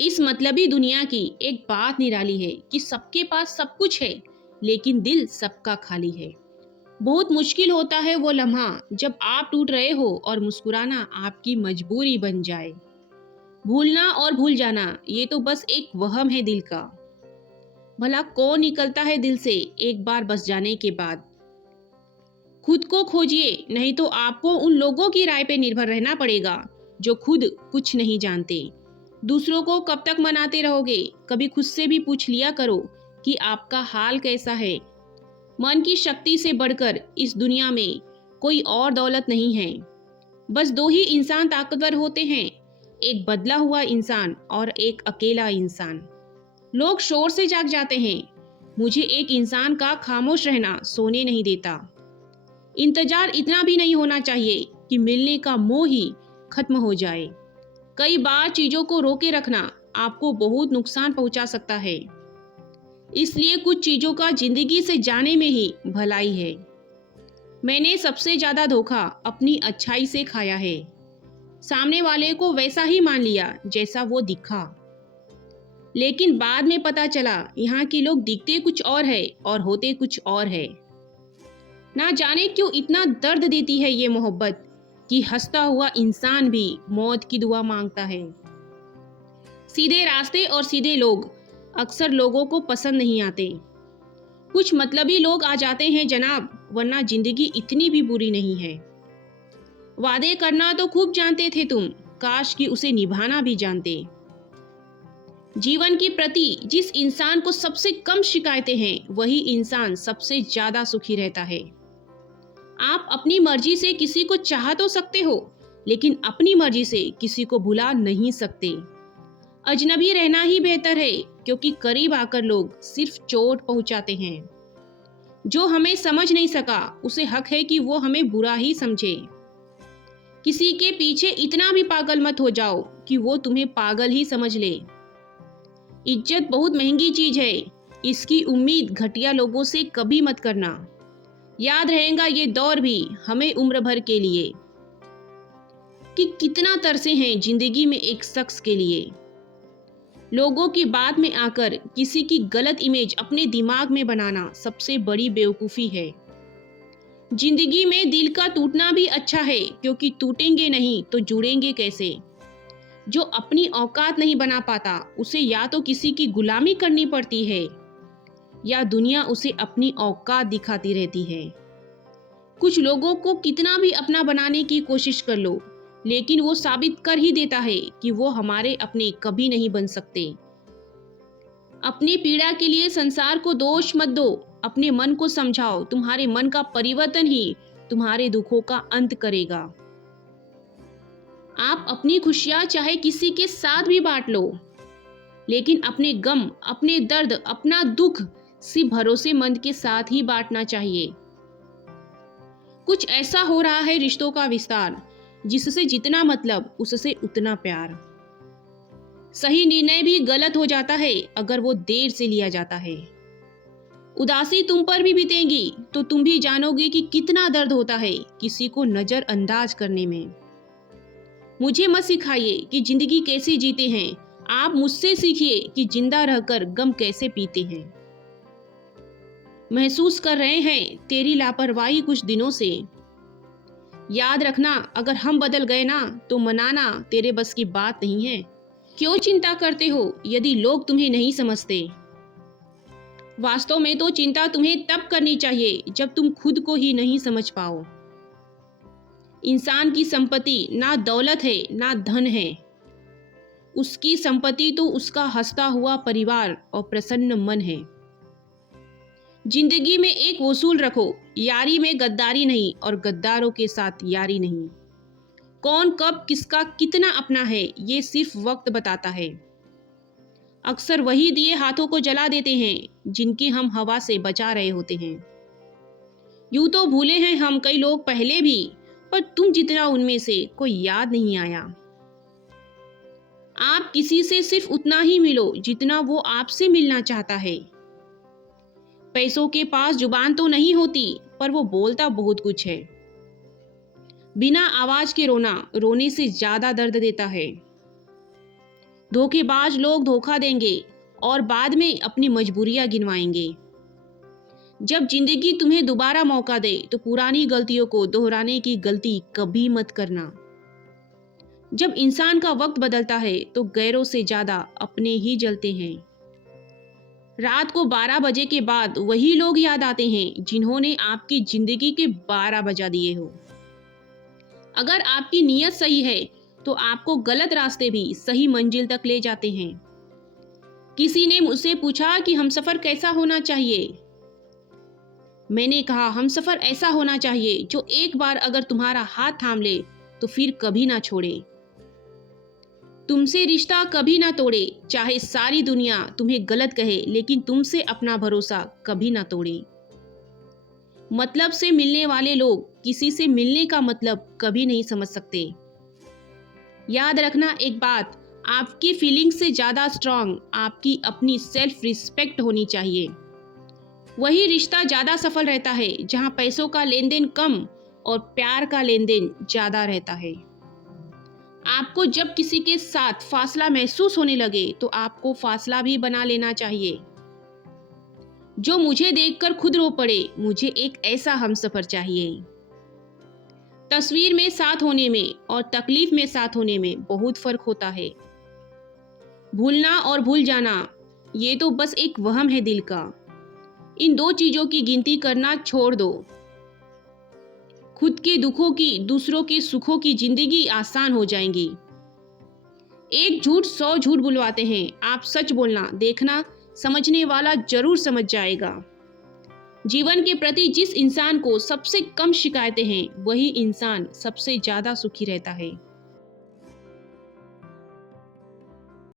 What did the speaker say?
इस मतलबी दुनिया की एक बात निराली है कि सबके पास सब कुछ है, लेकिन दिल सबका खाली है। बहुत मुश्किल होता है वो लम्हा जब आप टूट रहे हो और मुस्कुराना आपकी मजबूरी बन जाए। भूलना और भूल जाना ये तो बस एक वहम है दिल का। भला कौन निकलता है दिल से एक बार बस जाने के बाद। खुद को खोजिए, नहीं तो आपको उन लोगों की राय पे निर्भर रहना पड़ेगा जो खुद कुछ नहीं जानते। दूसरों को कब तक मनाते रहोगे? कभी खुद से भी पूछ लिया करो कि आपका हाल कैसा है। मन की शक्ति से बढ़कर इस दुनिया में कोई और दौलत नहीं है। बस दो ही इंसान ताकतवर होते हैं, एक बदला हुआ इंसान और एक अकेला इंसान। लोग शोर से जाग जाते हैं, मुझे एक इंसान का खामोश रहना सोने नहीं देता। इंतजार इतना भी नहीं होना चाहिए कि मिलने का मोह ही खत्म हो जाए। कई बार चीजों को रोके रखना आपको बहुत नुकसान पहुंचा सकता है। इसलिए कुछ चीजों का जिंदगी से जाने में ही भलाई है। मैंने सबसे ज्यादा धोखा अपनी अच्छाई से खाया है। सामने वाले को वैसा ही मान लिया जैसा वो दिखा, लेकिन बाद में पता चला यहाँ के लोग दिखते कुछ और है और होते कुछ और है। ना जाने क्यों इतना दर्द देती है ये मोहब्बत कि हंसता हुआ इंसान भी मौत की दुआ मांगता है। सीधे रास्ते और सीधे लोग अक्सर लोगों को पसंद नहीं आते। कुछ मतलबी लोग आ जाते हैं जनाब, वरना जिंदगी इतनी भी बुरी नहीं है। वादे करना तो खूब जानते थे तुम, काश कि उसे निभाना भी जानते। जीवन के प्रति जिस इंसान को सबसे कम शिकायतें हैं, वही इंसान सबसे ज्यादा सुखी रहता है। आप अपनी मर्जी से किसी को चाह तो सकते हो, लेकिन अपनी मर्जी से किसी को भुला नहीं सकते। अजनबी रहना ही बेहतर है, क्योंकि करीब आकर लोग सिर्फ चोट पहुंचाते हैं। जो हमें समझ नहीं सका उसे हक है कि वो हमें बुरा ही समझे। किसी के पीछे इतना भी पागल मत हो जाओ कि वो तुम्हें पागल ही समझ ले। इज्जत बहुत महंगी चीज है, इसकी उम्मीद घटिया लोगों से कभी मत करना। याद रहेगा ये दौर भी हमें उम्र भर के लिए कि कितना तरसे हैं जिंदगी में एक शख्स के लिए। लोगों की बात में आकर किसी की गलत इमेज अपने दिमाग में बनाना सबसे बड़ी बेवकूफ़ी है। जिंदगी में दिल का टूटना भी अच्छा है, क्योंकि टूटेंगे नहीं तो जुड़ेंगे कैसे। जो अपनी औकात नहीं बना पाता उसे या तो किसी की गुलामी करनी पड़ती है या दुनिया उसे अपनी औकात दिखाती रहती है। कुछ लोगों को कितना भी अपना बनाने की कोशिश कर लो, लेकिन वो साबित कर ही देता है कि वो हमारे अपने कभी नहीं बन सकते। अपनी पीड़ा के लिए संसार को दोष मत दो, अपने मन को समझाओ। तुम्हारे मन का परिवर्तन ही तुम्हारे दुखों का अंत करेगा। आप अपनी खुशियां चाहे किसी के साथ भी बांट लो, लेकिन अपने गम, अपने दर्द, अपना दुख सिर्फ भरोसेमंद के साथ ही बांटना चाहिए। कुछ ऐसा हो रहा है रिश्तों का विस्तार, जिससे जितना मतलब उससे उतना प्यार। सही निर्णय भी गलत हो जाता है अगर वो देर से लिया जाता है। उदासी तुम पर भी बीतेगी तो तुम भी जानोगे कि कितना दर्द होता है किसी को नजरअंदाज करने में। मुझे मत सिखाइए कि जिंदगी कैसे जीते हैं, आप मुझसे सीखिए कि जिंदा रहकर गम कैसे पीते हैं। महसूस कर रहे हैं तेरी लापरवाही कुछ दिनों से। याद रखना, अगर हम बदल गए ना तो मनाना तेरे बस की बात नहीं है। क्यों चिंता करते हो यदि लोग तुम्हें नहीं समझते। वास्तव में तो चिंता तुम्हें तब करनी चाहिए जब तुम खुद को ही नहीं समझ पाओ। इंसान की संपत्ति ना दौलत है ना धन है, उसकी संपत्ति तो उसका हंसता हुआ परिवार और प्रसन्न मन है। जिंदगी में एक वसूल रखो, यारी में गद्दारी नहीं और गद्दारों के साथ यारी नहीं। कौन कब किसका कितना अपना है ये सिर्फ वक्त बताता है। अक्सर वही दिए हाथों को जला देते हैं जिनकी हम हवा से बचा रहे होते हैं। यूं तो भूले हैं हम कई लोग पहले भी, पर तुम जितना उनमें से कोई याद नहीं आया। आप किसी से सिर्फ उतना ही मिलो जितना वो आपसे मिलना चाहता है। पैसों के पास जुबान तो नहीं होती, पर वो बोलता बहुत कुछ है। बिना आवाज के रोना रोने से ज्यादा दर्द देता है। धोखेबाज लोग धोखा देंगे और बाद में अपनी मजबूरियां गिनवाएंगे। जब जिंदगी तुम्हें दोबारा मौका दे तो पुरानी गलतियों को दोहराने की गलती कभी मत करना। जब इंसान का वक्त बदलता है तो गैरों से ज्यादा अपने ही जलते हैं। रात को 12 बजे के बाद वही लोग याद आते हैं जिन्होंने आपकी जिंदगी के 12 बजा दिए हो। अगर आपकी नीयत सही है तो आपको गलत रास्ते भी सही मंजिल तक ले जाते हैं। किसी ने मुझसे पूछा कि हमसफर कैसा होना चाहिए। मैंने कहा हमसफर ऐसा होना चाहिए जो एक बार अगर तुम्हारा हाथ थाम ले तो फिर कभी ना छोड़े। तुमसे रिश्ता कभी ना तोड़े, चाहे सारी दुनिया तुम्हें गलत कहे, लेकिन तुमसे अपना भरोसा कभी ना तोड़े। मतलब से मिलने वाले लोग किसी से मिलने का मतलब कभी नहीं समझ सकते। याद रखना एक बात, आपकी फीलिंग से ज्यादा स्ट्रांग आपकी अपनी सेल्फ रिस्पेक्ट होनी चाहिए। वही रिश्ता ज्यादा सफल रहता है जहां पैसों का लेन देन कम और प्यार का लेन देन ज्यादा रहता है। आपको जब किसी के साथ फासला महसूस होने लगे तो आपको फासला भी बना लेना चाहिए। जो मुझे देखकर खुद रो पड़े, मुझे एक ऐसा हमसफर चाहिए। तस्वीर में साथ होने में और तकलीफ में साथ होने में बहुत फर्क होता है। भूलना और भूल जाना ये तो बस एक वहम है दिल का। इन दो चीजों की गिनती करना छोड़ दो। खुद के दुखों की, दूसरों के सुखों की जिंदगी आसान हो जाएंगी। एक झूठ 100 झूठ बुलवाते हैं। आप सच बोलना, देखना समझने वाला जरूर समझ जाएगा। जीवन के प्रति जिस इंसान को सबसे कम शिकायतें हैं वही इंसान सबसे ज्यादा सुखी रहता है।